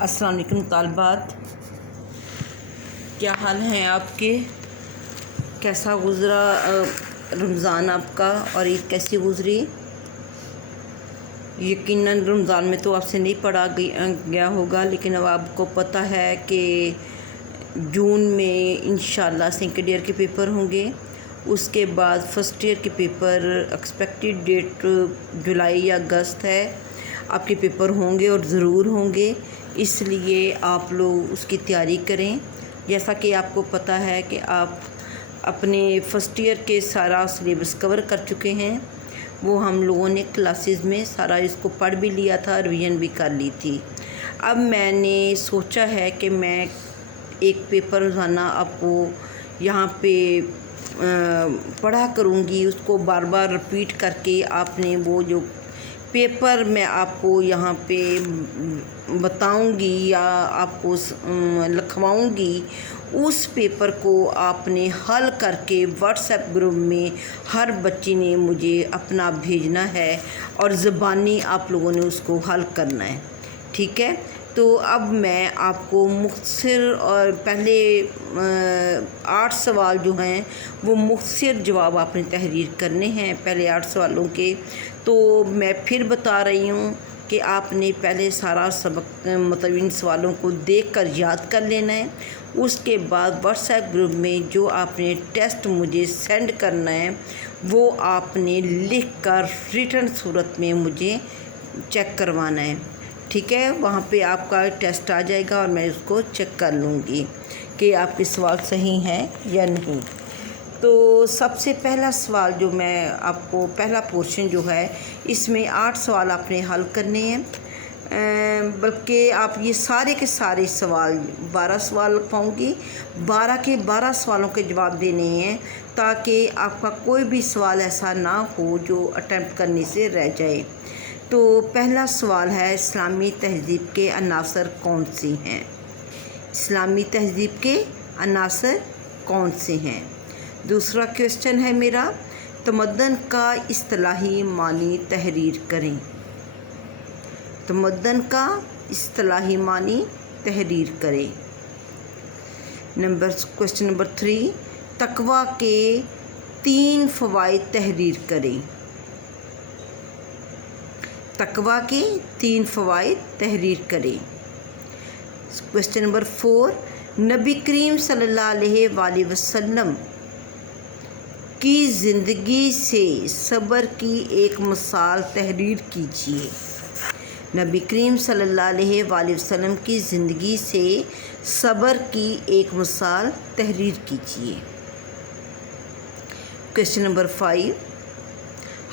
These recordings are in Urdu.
السلام علیکم طالبات، کیا حال ہیں آپ کے؟ کیسا گزرا رمضان آپ کا اور عید کیسی گزری؟ یقیناً رمضان میں تو آپ سے نہیں پڑھا گیا ہوگا، لیکن اب آپ کو پتہ ہے کہ جون میں انشاءاللہ سیکنڈ ایئر کے پیپر ہوں گے، اس کے بعد فرسٹ ایئر کے پیپر ایکسپیکٹڈ ڈیٹ جولائی یا اگست ہے۔ آپ کے پیپر ہوں گے اور ضرور ہوں گے، اس لیے آپ لوگ اس کی تیاری کریں۔ جیسا کہ آپ کو پتہ ہے کہ آپ اپنے فرسٹ ایئر کے سارا سلیبس کور کر چکے ہیں، وہ ہم لوگوں نے کلاسز میں سارا اس کو پڑھ بھی لیا تھا، ریویژن بھی کر لی تھی۔ اب میں نے سوچا ہے کہ میں ایک پیپر روزانہ آپ کو یہاں پہ پڑھا کروں گی، اس کو بار بار رپیٹ کر کے آپ نے وہ جو پیپر میں آپ کو یہاں پہ بتاؤں گی یا آپ کو لکھواؤں گی، اس پیپر کو آپ نے حل کر کے واٹس ایپ گروپ میں ہر بچی نے مجھے اپنا بھیجنا ہے اور زبانی آپ لوگوں نے اس کو حل کرنا ہے، ٹھیک ہے؟ تو اب میں آپ کو مختصر اور پہلے 8 سوال جو ہیں وہ مختصر جواب آپ نے تحریر کرنے ہیں پہلے 8 سوالوں کے۔ تو میں پھر بتا رہی ہوں کہ آپ نے پہلے سارا سبق مطلب ان سوالوں کو دیکھ کر یاد کر لینا ہے، اس کے بعد واٹس ایپ گروپ میں جو آپ نے ٹیسٹ مجھے سینڈ کرنا ہے وہ آپ نے لکھ کر ریٹن صورت میں مجھے چیک کروانا ہے، ٹھیک ہے؟ وہاں پہ آپ کا ٹیسٹ آ جائے گا اور میں اس کو چیک کر لوں گی کہ آپ کے سوال صحیح ہیں یا نہیں۔ تو سب سے پہلا سوال جو میں آپ کو پہلا پورشن جو ہے اس میں 8 سوال آپ نے حل کرنے ہیں، بلکہ آپ یہ سارے کے سارے سوال 12 سوال لکھواؤں گی، 12 کے 12 سوالوں کے جواب دینے ہیں تاکہ آپ کا کوئی بھی سوال ایسا نہ ہو جو اٹیمپٹ کرنے سے رہ جائے۔ تو پہلا سوال ہے، اسلامی تہذیب کے عناصر کون سے ہیں؟ اسلامی تہذیب کے عناصر کون سے ہیں؟ دوسرا کویسچن ہے میرا، تمدن کا اصطلاحی معنی تحریر کریں۔ تمدن کا اصطلاحی معنی تحریر کریں۔ کویسچن نمبر 3، تقویٰ کے 3 فوائد تحریر کریں۔ تقویٰ کے 3 فوائد تحریر کریں۔ کویسچن نمبر 4، نبی کریم صلی اللہ علیہ وآلہ وسلم کی زندگی سے صبر کی ایک مثال تحریر کیجیے۔ نبی کریم صلی اللہ علیہ وآلہ وسلم کی زندگی سے صبر کی ایک مثال تحریر کیجیے۔ کویسچن نمبر 5،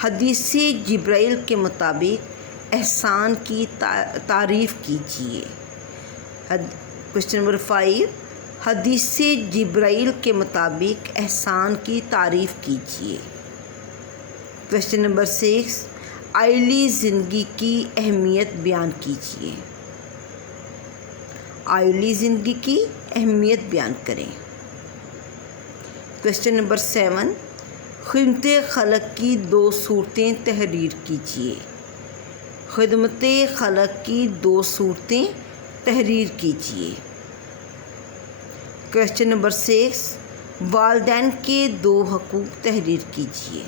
حدیث جبرائیل کے مطابق احسان کی تعریف کیجیے۔ کویسچن نمبر 5، حدیث جبرائیل کے مطابق احسان کی تعریف کیجیے۔ کویسچن نمبر 6، عائلی زندگی کی اہمیت بیان کیجیے۔ عائلی زندگی کی اہمیت بیان کریں۔ کویسچن نمبر 7، خدمت خلق کی 2 صورتیں تحریر کیجیے۔ خدمت خلق کی 2 صورتیں تحریر کیجیے۔ کویسچن نمبر 6، والدین کے 2 حقوق تحریر کیجیے۔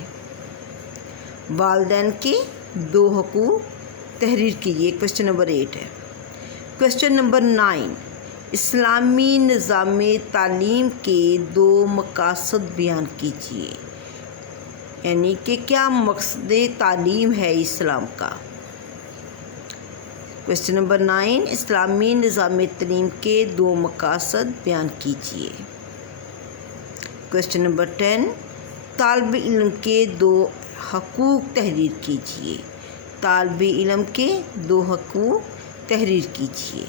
والدین کے 2 حقوق تحریر کیجیے۔ کویسچن نمبر 8 ہے۔ کویسچن نمبر 9، اسلامی نظام تعلیم کے 2 مقاصد بیان کیجیے، یعنی کہ کیا مقصد تعلیم ہے اسلام کا۔ کویسچن نمبر 9، اسلامی نظام تعلیم کے 2 مقاصد بیان کیجیے۔ کویسچن نمبر 10، طالب علم کے 2 حقوق تحریر کیجیے۔ طالب علم کے 2 حقوق تحریر کیجیے۔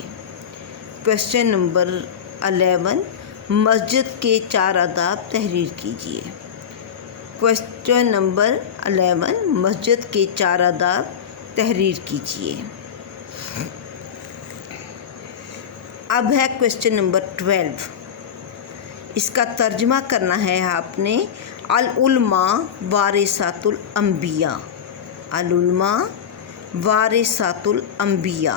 کویسچن نمبر 11، مسجد کے 4 آداب تحریر کیجیے۔ کویسچن نمبر 11، مسجد کے 4 آداب تحریر کیجیے۔ اب ہے کویسچن نمبر 12، اس کا ترجمہ کرنا ہے آپ نے، العلماء وارثات الانبیاء۔ العلماء وارثات الانبیاء۔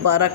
12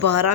12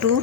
2,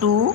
2,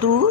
2,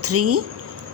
3,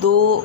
2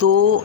2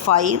5,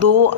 2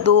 2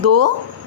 2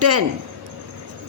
10,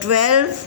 12,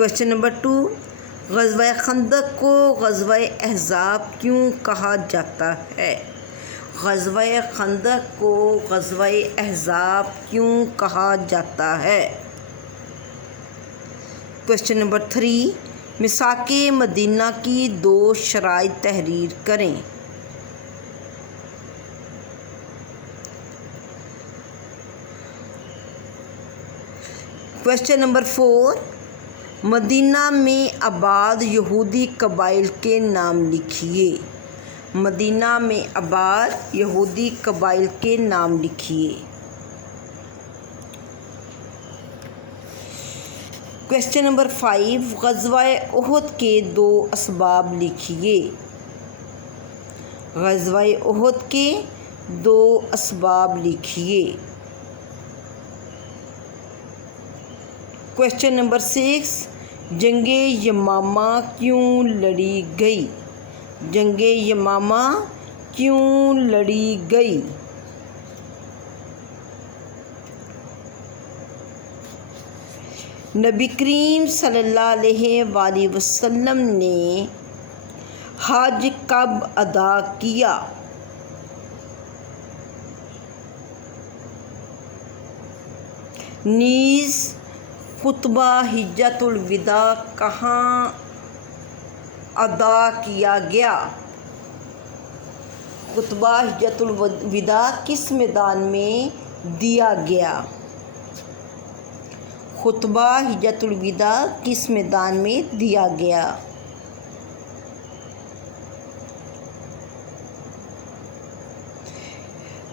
کویشچن نمبر 2، غزوہ خندق کو غزوہ احزاب کیوں کہا جاتا ہے؟ غزوہ خندق کو غزوہ احزاب کیوں کہا جاتا ہے؟ کویشچن نمبر 3، میثاق مدینہ کی 2 شرائط تحریر کریں۔ کویشچن نمبر 4، مدینہ میں آباد یہودی قبائل کے نام لکھیے۔ مدینہ میں آباد یہودی قبائل کے نام لکھیے۔ کویشچن نمبر 5، غزوہ احد کے 2 اسباب لکھیے۔ غزوہ احد کے 2 اسباب لکھیے۔ کویشچن نمبر 6، جنگ یمامہ کیوں لڑی گئی؟ جنگ یمامہ کیوں لڑی گئی؟ نبی کریم صلی اللہ علیہ وآلہ وسلم نے حج کب ادا کیا؟ نیز خطبہ حجۃ الوداع کہاں ادا کیا گیا؟ خطبہ حجۃ الوداع کس میدان میں دیا گیا؟ خطبہ حجۃ الوداع کس میدان میں دیا گیا؟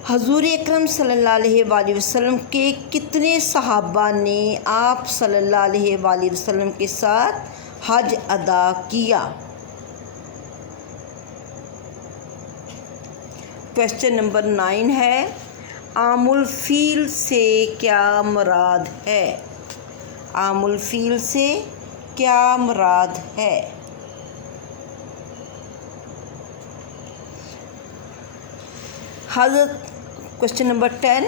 حضور اکرم صلی اللہ علیہ وآلہ وسلم کے کتنے صحابہ نے آپ صلی اللہ علیہ وآلہ وسلم کے ساتھ حج ادا کیا؟ کویشچن نمبر 9 ہے، عام الفیل سے کیا مراد ہے؟ عام الفیل سے کیا مراد ہے؟ کویشچن نمبر 10،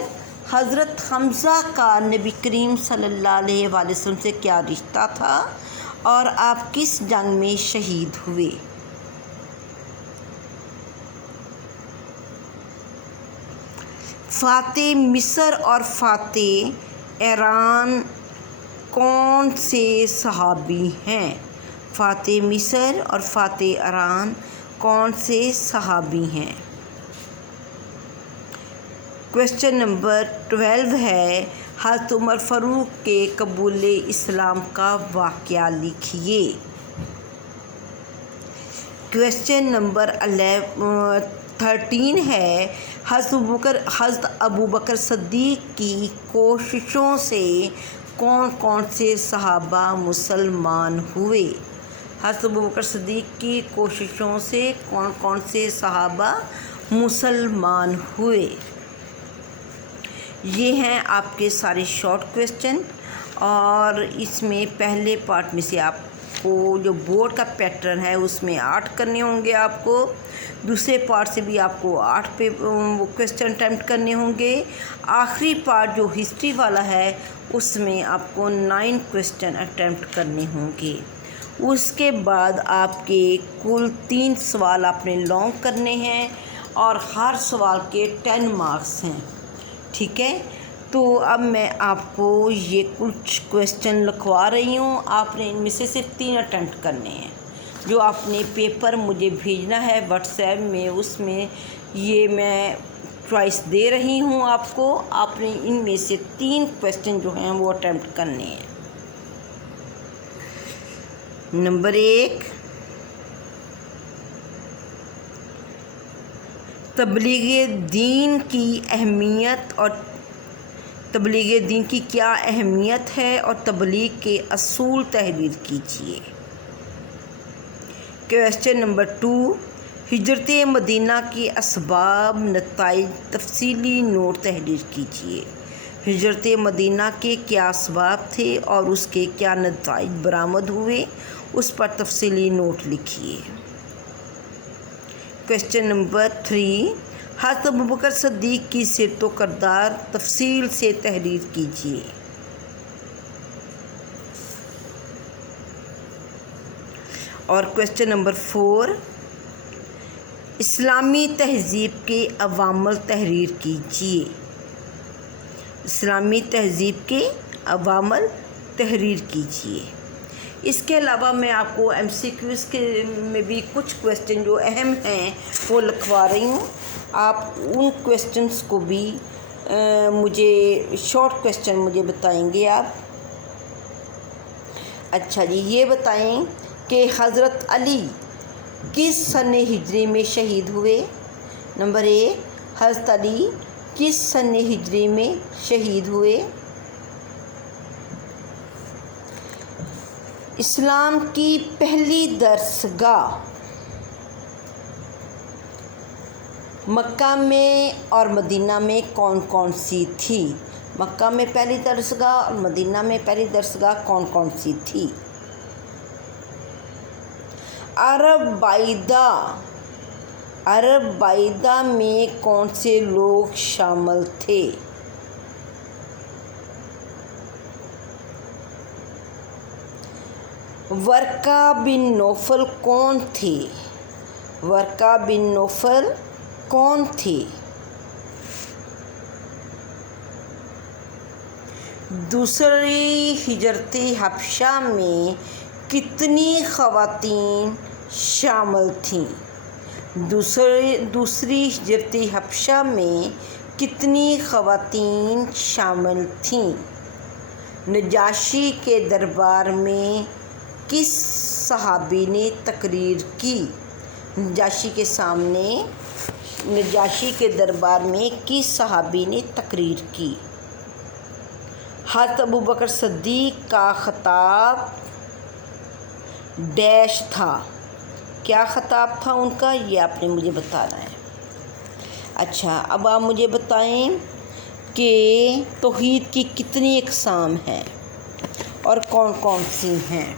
حضرت حمزہ کا نبی کریم صلی اللہ علیہ وآلہ وسلم سے کیا رشتہ تھا اور آپ کس جنگ میں شہید ہوئے؟ فاتح مصر اور فاتح ایران کون سے صحابی ہیں؟ فاتح مصر اور فاتح ایران کون سے صحابی ہیں؟ کویشچن نمبر 12 ہے، حضرت عمر فاروق کے قبول اسلام کا واقعہ لکھیے۔ کویشچن نمبر 13 ہے، حضرت ابوبکر صدیق کی کوششوں سے کون کون سے صحابہ مسلمان ہوئے؟ حضرت ابوبکر صدیق کی کوششوں سے کون کون سے صحابہ مسلمان ہوئے؟ یہ ہیں آپ کے سارے شارٹ کویشچن، اور اس میں پہلے پارٹ میں سے آپ کو جو بورڈ کا پیٹرن ہے اس میں 8 کرنے ہوں گے، آپ کو دوسرے پارٹ سے بھی آپ کو 8 پہ کویشچن اٹیمپٹ کرنے ہوں گے، آخری پارٹ جو ہسٹری والا ہے اس میں آپ کو 9 کویشچن اٹیمپٹ کرنے ہوں گے۔ اس کے بعد آپ کے کل 3 سوال آپ نے لانگ کرنے ہیں اور ہر سوال کے 10 مارکس ہیں، ٹھیک ہے؟ تو اب میں آپ کو یہ کچھ کویشچن لکھوا رہی ہوں، آپ نے ان میں سے صرف 3 اٹیمپٹ کرنے ہیں۔ جو آپ نے پیپر مجھے بھیجنا ہے واٹس ایپ میں، اس میں یہ میں چوائس دے رہی ہوں آپ کو، آپ نے ان میں سے 3 کویشچن جو ہیں وہ اٹیمپٹ کرنے ہیں۔ نمبر 1، تبلیغ دین کی اہمیت اور تبلیغ دین کی کیا اہمیت ہے اور تبلیغ کے اصول تحریر کیجیے۔ کویشچن نمبر 2، ہجرت مدینہ کے اسباب نتائج تفصیلی نوٹ تحریر کیجیے۔ ہجرت مدینہ کے کیا اسباب تھے اور اس کے کیا نتائج برآمد ہوئے، اس پر تفصیلی نوٹ لکھیے۔ کویشچن نمبر 3، حضرت ابوبکر صدیق کی سیرت و کردار تفصیل سے تحریر کیجیے۔ اور کویسچن نمبر 4، اسلامی تہذیب کے عوامل تحریر کیجیے۔ اسلامی تہذیب کے عوامل تحریر کیجیے۔ اس کے علاوہ میں آپ کو MCQs کے میں بھی کچھ کویسچن جو اہم ہیں وہ لکھوا رہی ہوں، آپ ان کویسچنس کو بھی مجھے شارٹ کویسچن مجھے بتائیں گے آپ۔ اچھا جی، یہ بتائیں کہ حضرت علی کس سن ہجری میں شہید ہوئے؟ نمبر 1، حضرت علی کس سن ہجری میں شہید ہوئے؟ اسلام کی پہلی درسگاہ مکہ میں اور مدینہ میں کون کون سی تھی؟ مکہ میں پہلی درسگاہ اور مدینہ میں پہلی درسگاہ کون کون سی تھی؟ عرب بعیدہ میں کون سے لوگ شامل تھے؟ ورقہ بن نوفل کون تھے؟ ورقہ بن نوفل کون تھے؟ دوسری ہجرت حبشہ میں کتنی خواتین شامل تھیں؟ دوسری ہجرت حبشہ میں کتنی خواتین شامل تھیں؟ نجاشی کے دربار میں کس صحابی نے تقریر کی؟ نجاشی کے دربار میں کس صحابی نے تقریر کی؟ حضرت ابوبکر صدیق کا خطاب ڈیش تھا، کیا خطاب تھا ان کا؟ یہ آپ نے مجھے بتانا ہے۔ اچھا، اب آپ مجھے بتائیں کہ توحید کی کتنی اقسام ہیں اور کون کون سی ہیں؟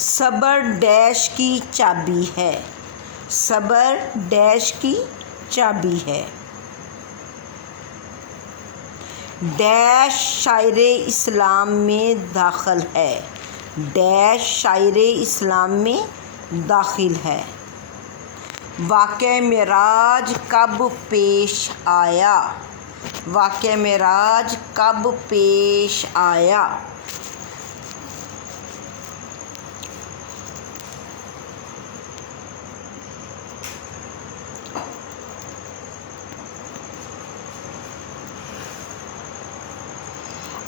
صبر ڈیش کی چابی ہے، صبر ڈیش کی چابی ہے۔ ڈیش شاعر اسلام میں داخل ہے، ڈیش شاعر اسلام میں داخل ہے۔ واقعہ معراج کب پیش آیا؟ واقعہ معراج کب پیش آیا؟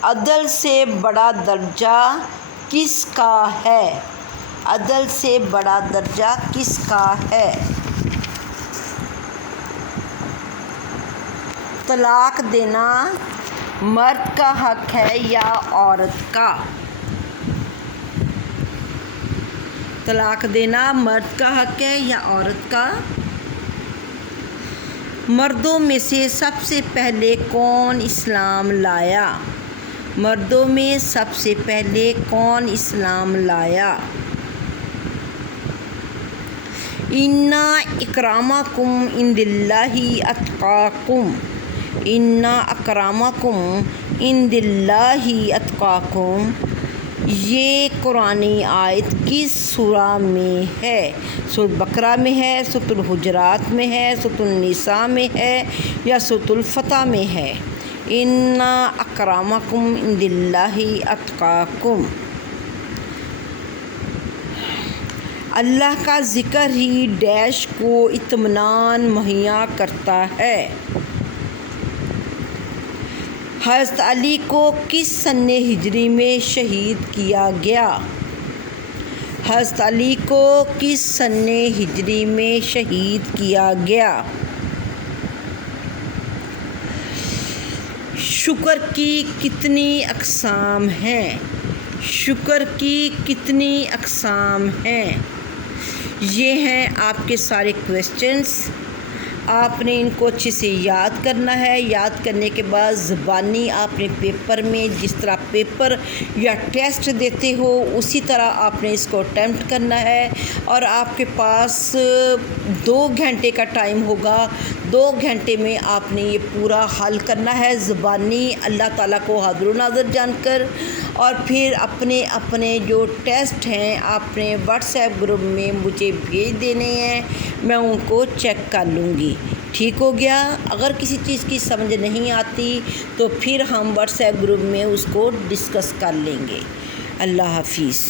عدل سے بڑا درجہ کس کا ہے؟ عدل سے بڑا درجہ کس کا ہے؟ طلاق دینا مرد کا حق ہے یا عورت کا؟ طلاق دینا مرد کا حق ہے یا عورت کا؟ مردوں میں سے سب سے پہلے کون اسلام لایا؟ مردوں میں سب سے پہلے کون اسلام لایا؟ ان اکرامکم عند اللہ اتقاکم، ان اکرامکم عند اللہ اتقاکم، یہ قرآنی آیت کس سورہ میں ہے؟ سورۃ بقرہ میں ہے، سورۃ الحجرات میں ہے، سورۃ النساء میں ہے یا سورۃ الفتح میں ہے؟ ان اکرامکم عند اللہ اتقاکم۔ اللہ کا ذکر ہی ڈیش کو اطمینان مہیا کرتا ہے۔ حضرت علی کو کس سن ہجری میں شہید کیا گیا؟ حضرت علی کو کس سن ہجری میں شہید کیا گیا؟ شکر کی کتنی اقسام ہیں؟ شکر کی کتنی اقسام ہیں؟ یہ ہیں آپ کے سارے کویسچنس۔ آپ نے ان کو اچھے سے یاد کرنا ہے۔ یاد کرنے کے بعد زبانی آپ نے پیپر میں جس طرح پیپر یا ٹیسٹ دیتے ہو اسی طرح آپ نے اس کو اٹیمپٹ کرنا ہے، اور آپ کے پاس 2 گھنٹے کا ٹائم ہوگا۔ 2 گھنٹے میں آپ نے یہ پورا حل کرنا ہے زبانی اللہ تعالیٰ کو حاضر و ناظر جان کر، اور پھر اپنے اپنے جو ٹیسٹ ہیں آپ نے واٹس ایپ گروپ میں مجھے بھیج دینے ہیں، میں ان کو چیک کر لوں گی۔ ٹھیک ہو گیا؟ اگر کسی چیز کی سمجھ نہیں آتی تو پھر ہم واٹس ایپ گروپ میں اس کو ڈسکس کر لیں گے۔ اللہ حافظ۔